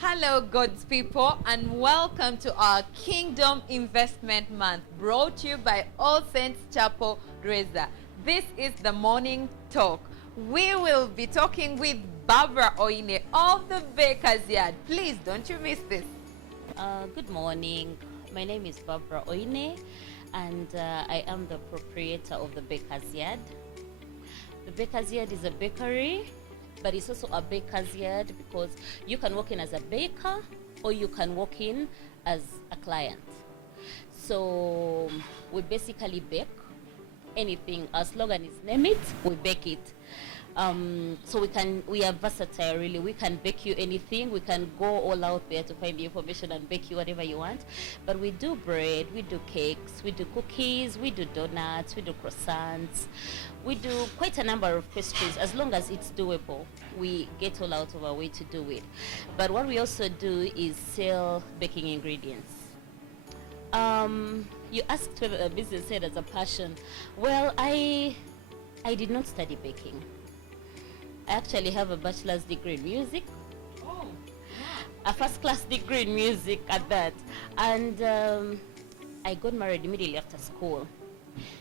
Hello, God's people, and welcome to our Kingdom Investment Month, brought to you by All Saints Chapel, Reza. This is the morning talk. We will be talking with Barbra Oine of the Baker's Yard. Please don't you miss this. Good morning. My name is Barbra Oine, and I am the proprietor of the Baker's Yard. The Baker's Yard is a bakery, but it's also a baker's yard because you can walk in as a baker or you can walk in as a client. So we basically bake anything as long as it's name it, we bake it. So we are versatile really. We can bake you anything. We can go all out there to find the information and bake you whatever you want. But we do bread, we do cakes, we do cookies, we do donuts, we do croissants. We do quite a number of pastries. As long as it's doable, we get all out of our way to do it. But what we also do is sell baking ingredients. You asked whether a business head as a passion. Well, I did not study baking. I actually have a bachelor's degree in music. Oh, A first class degree in music at that. And I got married immediately after school.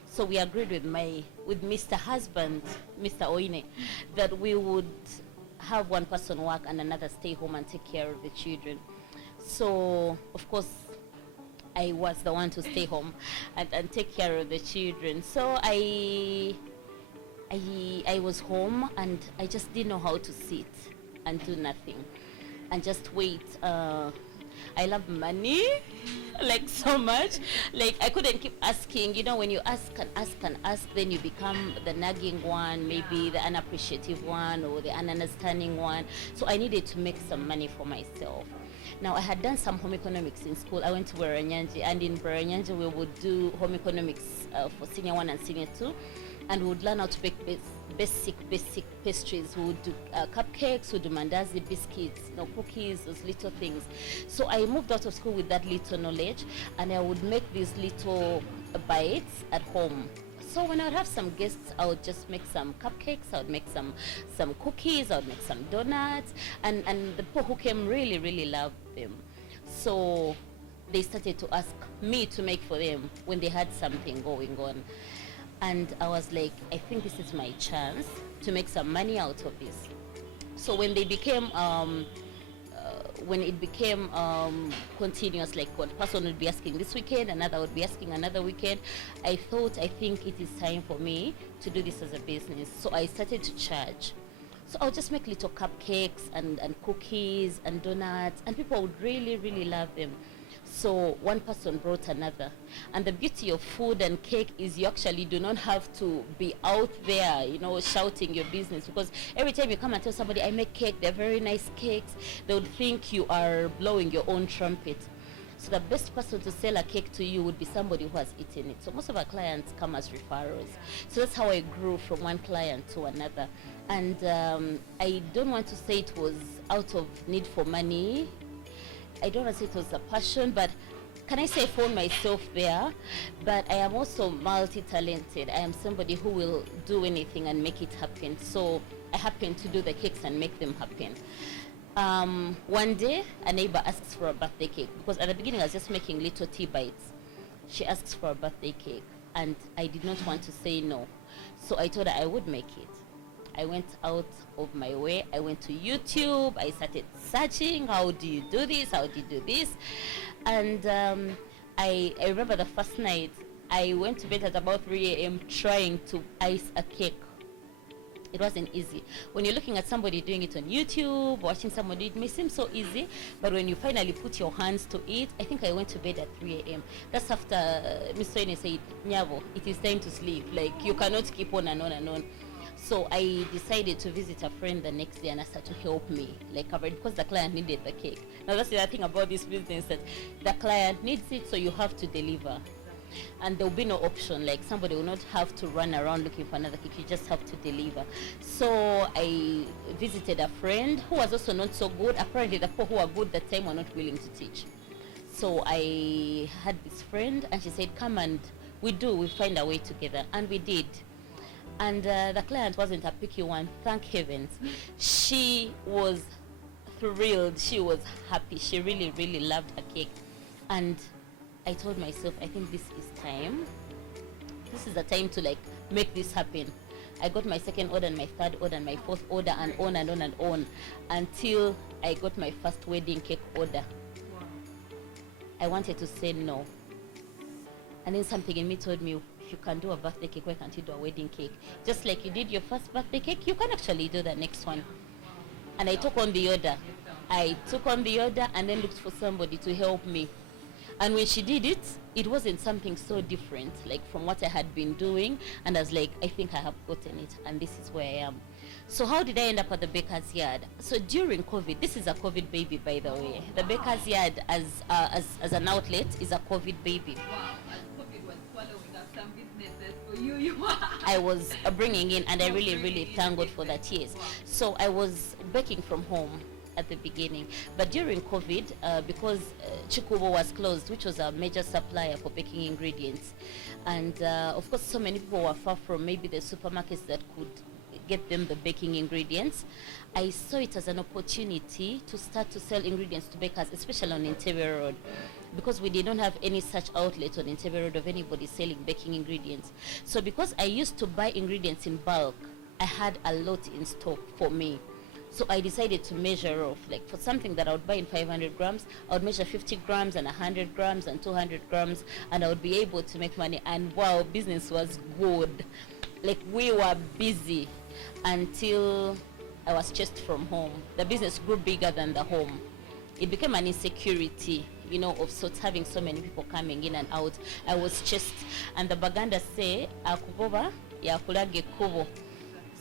So we agreed with Mr. Husband, Mr. Oine, that we would have one person work and another stay home and take care of the children. So, of course, I was the one to stay home and take care of the children. So I was home and I just didn't know how to sit and do nothing and just wait. I love money, like so much. Like I couldn't keep asking. You know, when you ask and ask and ask, then you become the nagging one, maybe the unappreciative one or the ununderstanding one. So I needed to make some money for myself. Now, I had done some home economics in school. I went to Beranyanji, and in Beranyanji, we would do home economics for senior 1 and senior 2. And we would learn how to bake basic pastries. We would do cupcakes, we would do mandazi, biscuits, cookies, those little things. So I moved out of school with that little knowledge, and I would make these little bites at home. So when I would have some guests, I would just make some cupcakes, I would make some cookies, I would make some donuts, and the people who came really, really loved them. So they started to ask me to make for them when they had something going on. And I was like, I think this is my chance to make some money out of this. So when they became, when it became continuous, like one person would be asking this weekend, another would be asking another weekend, I think it is time for me to do this as a business. So I started to charge. So I'll just make little cupcakes and cookies and donuts, and people would really, really love them. So one person brought another. And the beauty of food and cake is you actually do not have to be out there, shouting your business. Because every time you come and tell somebody, I make cake, they're very nice cakes, they would think you are blowing your own trumpet. So the best person to sell a cake to you would be somebody who has eaten it. So most of our clients come as referrals. So that's how I grew from one client to another. And I don't want to say it was out of need for money. I don't want to say it was a passion, but can I say I found myself there? But I am also multi-talented. I am somebody who will do anything and make it happen. So I happen to do the cakes and make them happen. One day, a neighbor asks for a birthday cake, because at the beginning I was just making little tea bites. She asks for a birthday cake, and I did not want to say no. So I told her I would make it. I went out of my way. I went to YouTube. I started searching, how do you do this? How do you do this? And I remember the first night, I went to bed at about 3 a.m. trying to ice a cake. It wasn't easy. When you're looking at somebody doing it on YouTube, watching somebody, it may seem so easy, but when you finally put your hands to it, I think I went to bed at 3 a.m. That's after Mr. Oine said, Nyavo, it is time to sleep. Like, you cannot keep on and on and on. So I decided to visit a friend the next day and asked her to help me, because the client needed the cake. Now that's the other thing about this business, that the client needs it, so you have to deliver. And there will be no option, like somebody will not have to run around looking for another cake, you just have to deliver. So I visited a friend who was also not so good. Apparently the people who were good that time were not willing to teach. So I had this friend and she said, come and we find a way together, and we did. And the client wasn't a picky one, thank heavens. She was thrilled. She was happy. She really, really loved her cake. And I told myself, I think this is time. This is the time to like make this happen. I got my second order and my third order and my fourth order and on and on and on until I got my first wedding cake order. Wow. I wanted to say no. And then something in me told me, if you can do a birthday cake, why can't you do a wedding cake? Just like you did your first birthday cake, you can actually do the next one. And I took on the order. I took on the order and then looked for somebody to help me. And when she did it, it wasn't something so different, like from what I had been doing. And I was like, I think I have gotten it, and this is where I am. So how did I end up at the baker's yard? So during COVID, this is a COVID baby, by the way. The baker's yard as an outlet is a COVID baby. Wow, and COVID was swallowing up some businesses for you. I was bringing in, and I really, really thank God for that, yes. So I was baking from home at the beginning, but during COVID, because Chikubo was closed, which was a major supplier for baking ingredients, and of course so many people were far from maybe the supermarkets that could get them the baking ingredients, I saw it as an opportunity to start to sell ingredients to bakers, especially on Interior Road, because we did not have any such outlet on Interior Road of anybody selling baking ingredients. So because I used to buy ingredients in bulk, I had a lot in stock for me. So I decided to measure off, like for something that I would buy in 500 grams, I would measure 50 grams and 100 grams and 200 grams, and I would be able to make money. And wow, business was good. Like we were busy until I was chased from home. The business grew bigger than the home. It became an insecurity, you know, of sorts, having so many people coming in and out. I was chased, and the Baganda say, "Akugova ya kulage kubo."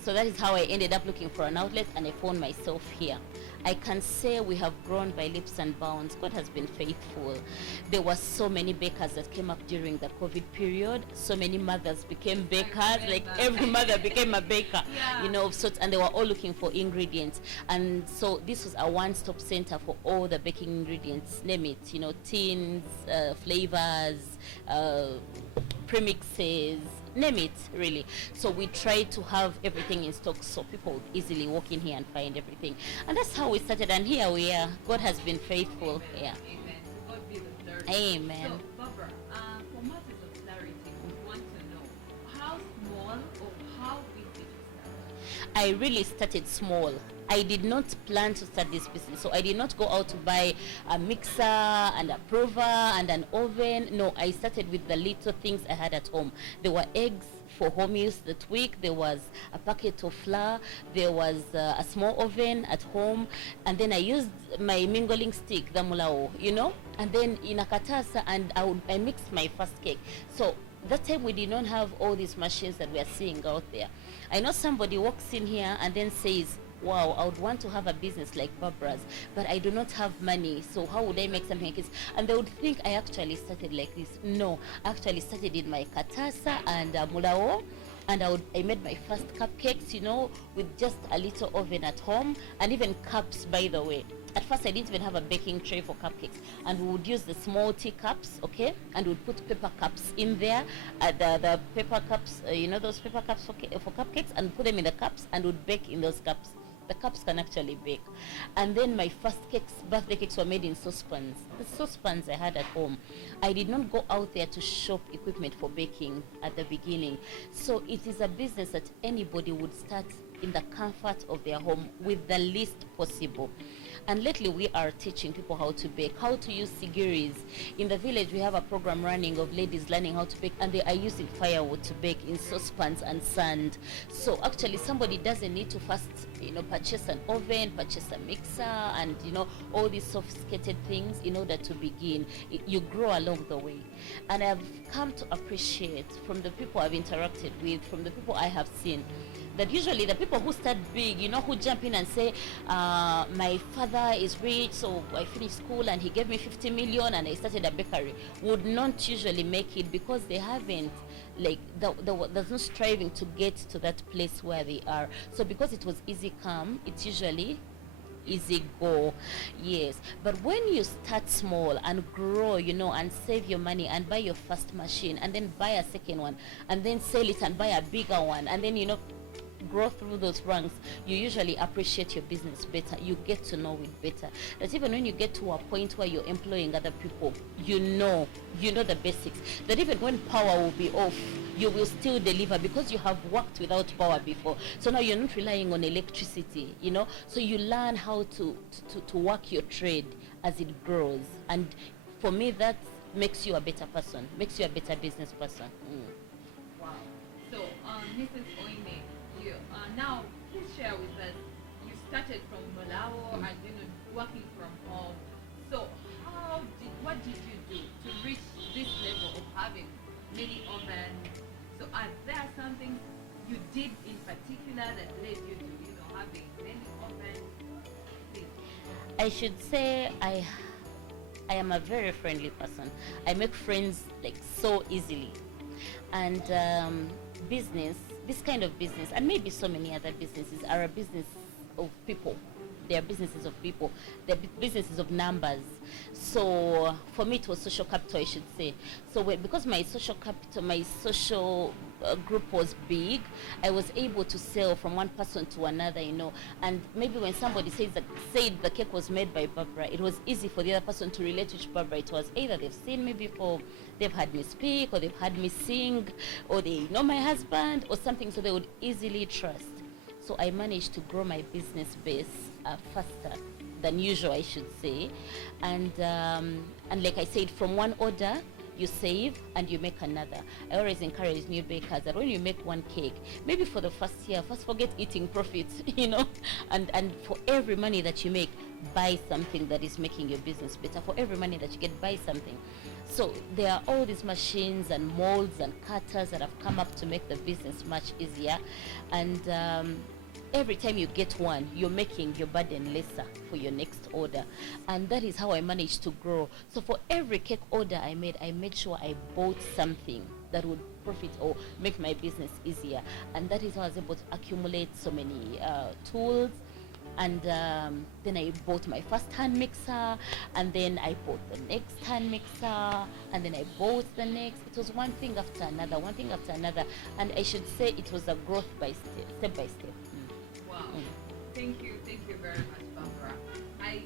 So that is how I ended up looking for an outlet, and I found myself here. I can say we have grown by leaps and bounds. God has been faithful. There were so many bakers that came up during the COVID period. So many mothers became bakers. Like every mother became a baker, you know, of sorts, and they were all looking for ingredients. And so this was a one-stop center for all the baking ingredients. Name it, you know, tins, flavors, premixes, name it, really. So we try to have everything in stock so people would easily walk in here and find everything. And that's how we started, and here we are. God has been faithful. Amen. Yeah. Amen. To God be the glory. Amen. So, Barbara, for matters of clarity, we want to know how small or how big did you start? I really started small. I did not plan to start this business, so I did not go out to buy a mixer and a prover and an oven. No, I started with the little things I had at home. There were eggs for home use that week, there was a packet of flour, there was a small oven at home, and then I used my mingling stick, the mulao, you know, and then in a katasa, and I mixed my first cake. So that time we did not have all these machines that we are seeing out there. I know somebody walks in here and then says, wow, I would want to have a business like Barbra's, but I do not have money, so how would I make something like this? And they would think I actually started like this. No, I actually started in my katasa and mulao, and I made my first cupcakes, you know, with just a little oven at home, and even cups, by the way. At first I didn't even have a baking tray for cupcakes, and we would use the small teacups, okay, and we'd put paper cups in there, the paper cups, you know, those paper cups for cupcakes, and put them in the cups, and would bake in those cups. The cups can actually bake. And then my first cakes, birthday cakes, were made in saucepans. The saucepans I had at home. I did not go out there to shop equipment for baking at the beginning. So it is a business that anybody would start in the comfort of their home with the least possible. And lately we are teaching people how to bake, how to use sigiris. In the village we have a program running of ladies learning how to bake, and they are using firewood to bake in saucepans and sand. So actually somebody doesn't need to first, you know, purchase an oven, purchase a mixer, and you know, all these sophisticated things in order to begin. You grow along the way. And I've come to appreciate from the people I've interacted with, from the people I have seen, that usually the people who start big, you know, who jump in and say, my father is rich, so I finished school and he gave me 50 million and I started a bakery, would not usually make it because they haven't, like, there's no striving to get to that place where they are. So because it was easy come, it's usually easy go. Yes, but when you start small and grow, you know, and save your money and buy your first machine and then buy a second one and then sell it and buy a bigger one, and then, you know, grow through those ranks, you usually appreciate your business better. You get to know it better. That even when you get to a point where you're employing other people, you know the basics. That even when power will be off, you will still deliver because you have worked without power before. So now you're not relying on electricity, So you learn how to work your trade as it grows. And for me, that makes you a better person, makes you a better business person. Wow. So, Mrs. Oine, you now please share with us. You started from Malawi and working from home. So, what did you do to reach this level of having many ovens? So, are there some things you did in particular that led you to having many ovens? Please. I should say I am a very friendly person. I make friends like so easily. And this kind of business, and maybe so many other businesses, are a business of people. They are businesses of people. They're businesses of numbers. So for me, it was social capital, I should say. So because my social capital, my social group was big, I was able to sell from one person to another, And maybe when somebody said the cake was made by Barbra, it was easy for the other person to relate which Barbra it was. Either they've seen me before, they've heard me speak, or they've heard me sing, or they know my husband, or something, so they would easily trust. So I managed to grow my business base faster than usual, I should say. And like I said, from one order, you save and you make another. I always encourage new bakers that when you make one cake, maybe for the first year, first forget eating profits, and for every money that you make, buy something that is making your business better. For every money that you get, buy something. So there are all these machines and molds and cutters that have come up to make the business much easier. And every time you get one, you're making your burden lesser for your next order. And that is how I managed to grow. So for every cake order I made sure I bought something that would profit or make my business easier. And that is how I was able to accumulate so many tools. And then I bought my first hand mixer, and then I bought the next hand mixer, and then I bought the next. It was one thing after another, and I should say it was a growth step by step. Wow. Thank you very much, Barbra. I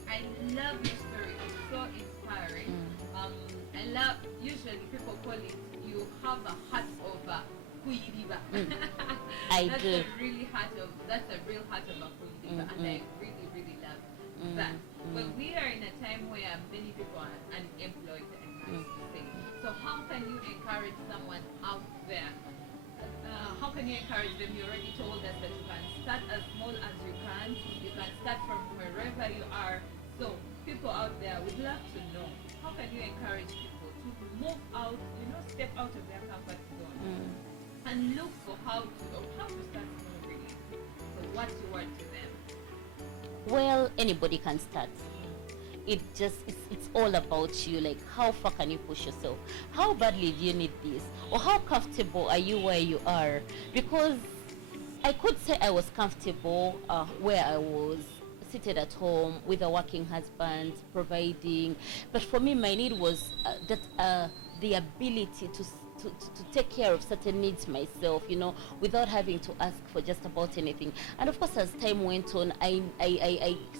love your story. It's so inspiring. I love, usually people call it, you have a heart of Kuyidiba. I that's do. That's a real heart of a Kuyidiba, and I really love that. But we are in a time where many people are unemployed and have to say. So how can you encourage someone out there? How can you encourage them? You already told us that you can start as small as you can. You can start from wherever you are. So people out there would love to know, how can you encourage people to move out, step out of their comfort zone and look for how to start small really? So what's your word to them? Well, anybody can start. It's all about you. Like, how far can you push yourself? How badly do you need this? Or how comfortable are you where you are? Because I could say I was comfortable where I was, seated at home with a working husband, providing. But for me, my need was the ability to take care of certain needs myself, without having to ask for just about anything. And of course, as time went on, I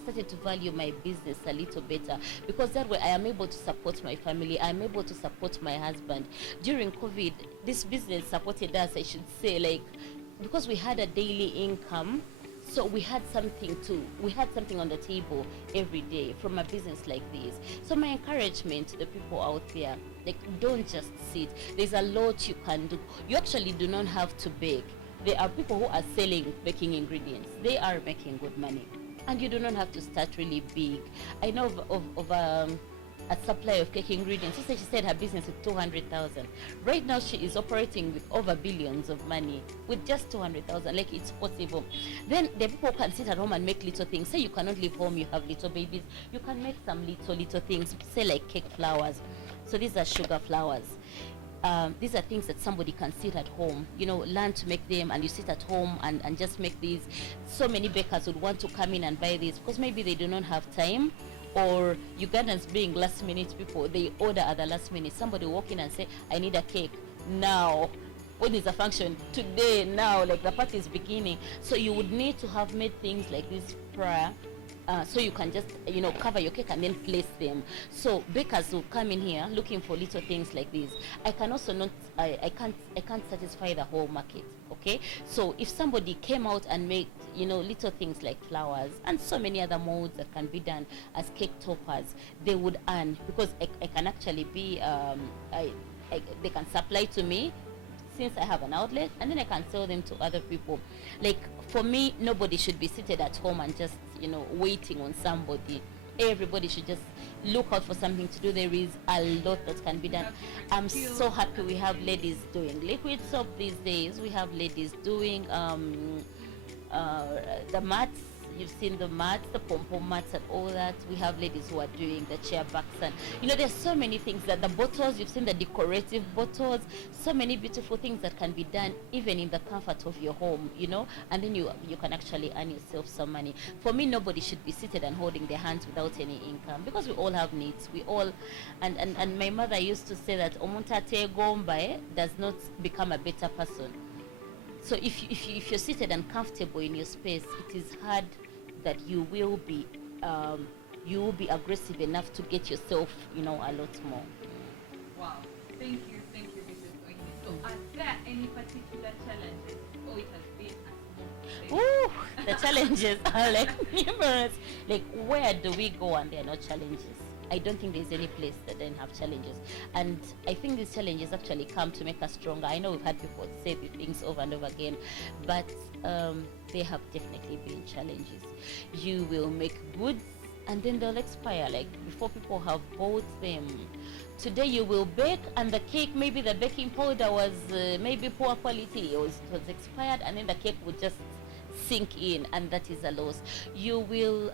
started to value my business a little better, because that way I am able to support my family, I'm able to support my husband. During COVID, this business supported us, I should say, like, because we had a daily income. So we had something on the table every day from a business like this. So my encouragement to the people out there, like, don't just sit. There's a lot you can do. You actually do not have to bake. There are people who are selling baking ingredients. They are making good money. And you do not have to start really big. I know of a supply of cake ingredients. She said her business with 200,000. Right now she is operating with over billions of money with just 200,000. Like, it's possible. Then the people can sit at home and make little things. Say you cannot leave home, you have little babies. You can make some little things. Say like cake flours. So these are sugar flours. These are things that somebody can sit at home, learn to make them, and you sit at home and just make these. So many bakers would want to come in and buy these because maybe they do not have time. Or Ugandans being last minute people, they order at the last minute. Somebody walk in and say, I need a cake now. when there's a function today, now, like the party is beginning, so you would need to have made things like this prior, so you can just cover your cake and then place them. So bakers will come in here looking for little things like this. I can also not I can't satisfy the whole market. Okay, so if somebody came out and made little things like flowers and so many other molds that can be done as cake toppers, they would earn, because I can actually be they can supply to me since I have an outlet, and then I can sell them to other people. Like, for me, nobody should be seated at home and just waiting on somebody. Everybody should just look out for something to do. There is a lot that can be done. I'm so happy we have ladies doing liquid soap these days. We have ladies doing the mats. You've seen the mats, the pom-pom mats and all that. We have ladies who are doing the chair backs, and there's so many things, that the bottles, you've seen the decorative bottles, so many beautiful things that can be done even in the comfort of your home, and then you can actually earn yourself some money. For me, nobody should be seated and holding their hands without any income, because we all have needs. We all, and my mother used to say that omuntate gomba does not become a better person. So if you're seated and comfortable in your space, it is hard that you will be aggressive enough to get yourself a lot more. Wow, thank you, Mrs. Oine. So are there any particular challenges, or it has been Ooh, the challenges are like numerous. Like, where do we go and there are no challenges? I don't think there's any place that doesn't have challenges, and I think these challenges actually come to make us stronger. I know we've had people say these things over and over again, but they have definitely been challenges. You will make goods and then they'll expire, like before people have bought them. Today you will bake and the cake, maybe the baking powder was maybe poor quality, it was expired, and then the cake would just sink in, and that is a loss. You will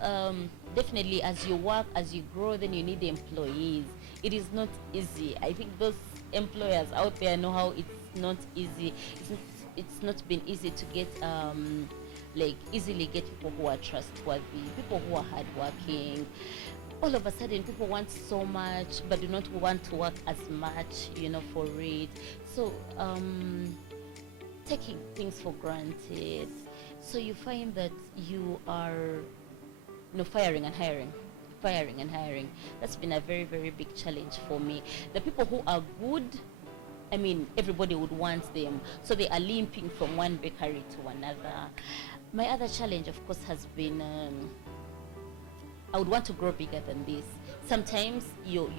definitely, as you work, as you grow, then you need employees. It is not easy. I think those employers out there know how it's not easy. It's not been easy to get easily get people who are trustworthy, people who are hardworking. All of a sudden people want so much but do not want to work as much for it. So taking things for granted. So you find that you are firing and hiring. That's been a very, very big challenge for me. The people who are good, I mean, everybody would want them, so they are limping from one bakery to another. My other challenge, of course, has been I would want to grow bigger than this. Sometimes you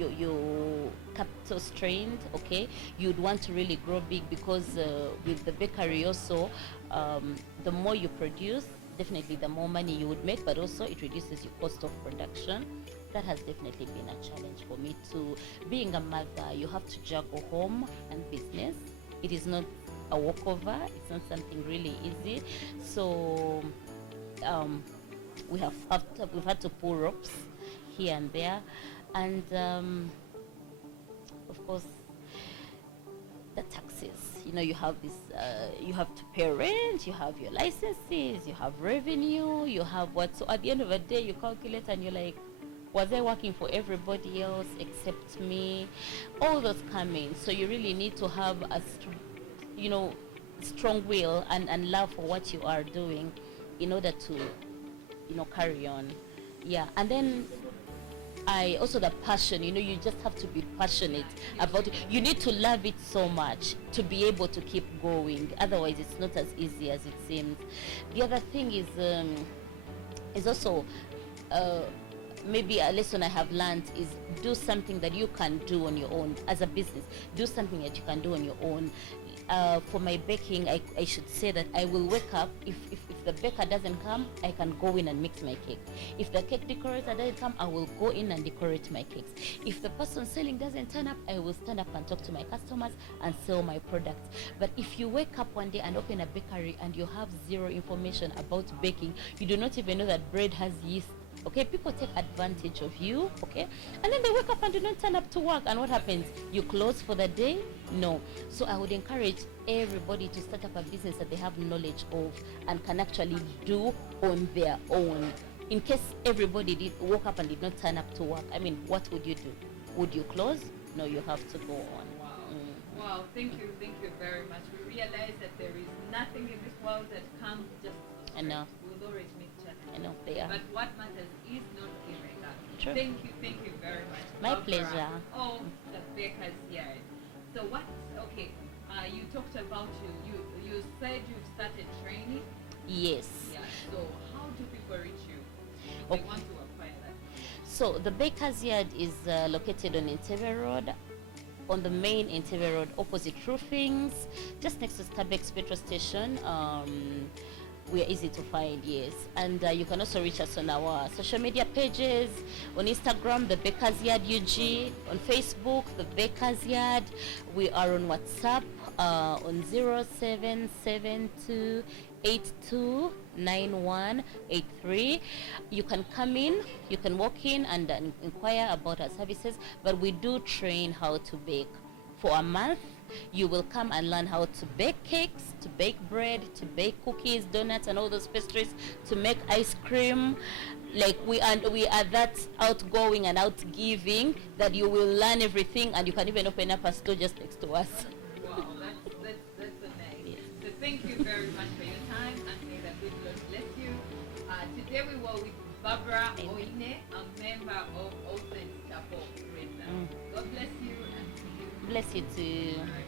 capital strained, okay? You'd want to really grow big, because with the bakery also, the more you produce, definitely the more money you would make, but also it reduces your cost of production. That has definitely been a challenge for me too. Being a mother, you have to juggle home and business. It is not a walkover. It's not something really easy. So we've had to pull ropes here and there, and of course the taxes. You have this. You have to pay rent. You have your licenses. You have revenue. You have what? So at the end of the day, you calculate and you're like, was I working for everybody else except me? All those come in. So you really need to have a strong will and love for what you are doing in order to carry on. Yeah. And then also the passion, you just have to be passionate about it. You need to love it so much to be able to keep going. Otherwise it's not as easy as it seems. The other thing is also maybe a lesson I have learned is do something that you can do on your own as a business. Do something that you can do on your own. For my baking, I should say that I will wake up. If the baker doesn't come, I can go in and mix my cake. If the cake decorator doesn't come, I will go in and decorate my cakes. If the person selling doesn't turn up, I will stand up and talk to my customers and sell my products. But if you wake up one day and open a bakery and you have zero information about baking, you do not even know that bread has yeast. Okay, people take advantage of you, okay, and then they wake up and do not turn up to work, and what happens? You close for the day? No. So I would encourage everybody to start up a business that they have knowledge of and can actually do on their own. In case everybody woke up and did not turn up to work, I mean, what would you do? Would you close? No, you have to go on. Wow, Wow, thank you very much. We realize that there is nothing in this world that comes just so I know. straight. We'll always meet challenges. I know they are. But what matters is not giving up. True. Thank you very much. My Barbra. pleasure. Oh, the baker's yard. So what? Okay, you talked about you said you've started training. Yes. Yeah. So how do people reach you if Okay. they want to acquire that? So the baker's yard is located on Entebbe Road, on the main Entebbe Road, opposite Roofings, just next to Starbucks petrol station. We are easy to find, yes. And you can also reach us on our social media pages, on Instagram, The Baker's Yard UG, on Facebook, The Baker's Yard. We are on WhatsApp on 0772829183. You can come in, you can walk in and inquire about our services, but we do train how to bake. For a month, you will come and learn how to bake cakes, to bake bread, to bake cookies, donuts, and all those pastries, to make ice cream. Like we are that outgoing and outgiving that you will learn everything, and you can even open up a store just next to us. Wow, that's so nice. Yes. So thank you very much for your time, and may the good Lord bless you. Today we were with Barbra Oine, a member of Open Chapel. God bless you and see you. Bless you too. All right.